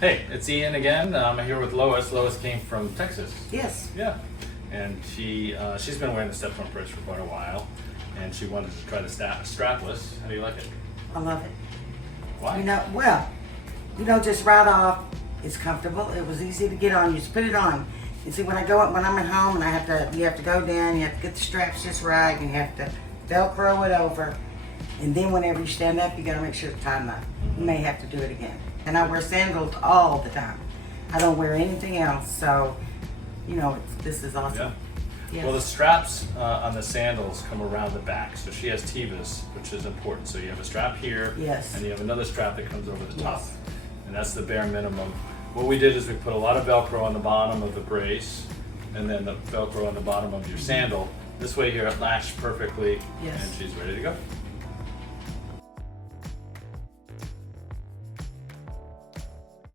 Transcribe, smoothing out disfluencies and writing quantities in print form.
Hey, it's Ian again. I'm here with Lois. Lois came from Texas. Yes. Yeah. And she's been wearing the Step-Smart brace for quite a while, and she wanted to try the strapless. How do you like it? I love it. Why? Just right off, it's comfortable. It was easy to get on. You just put it on. You see, when I'm at home and you have to go down, you have to get the straps just right, and you have to Velcro it over. And then whenever you stand up, you gotta make sure to tighten up. You may have to do it again. And I wear sandals all the time. I don't wear anything else, so, this is awesome. Yeah. Yes. Well, the straps on the sandals come around the back. So she has Tivas, which is important. So you have a strap here, Yes. and you have another strap that comes over the top. Yes. And that's the bare minimum. What we did is we put a lot of Velcro on the bottom of the brace, and then the Velcro on the bottom of your sandal. This way here it latched perfectly, Yes. and she's ready to go.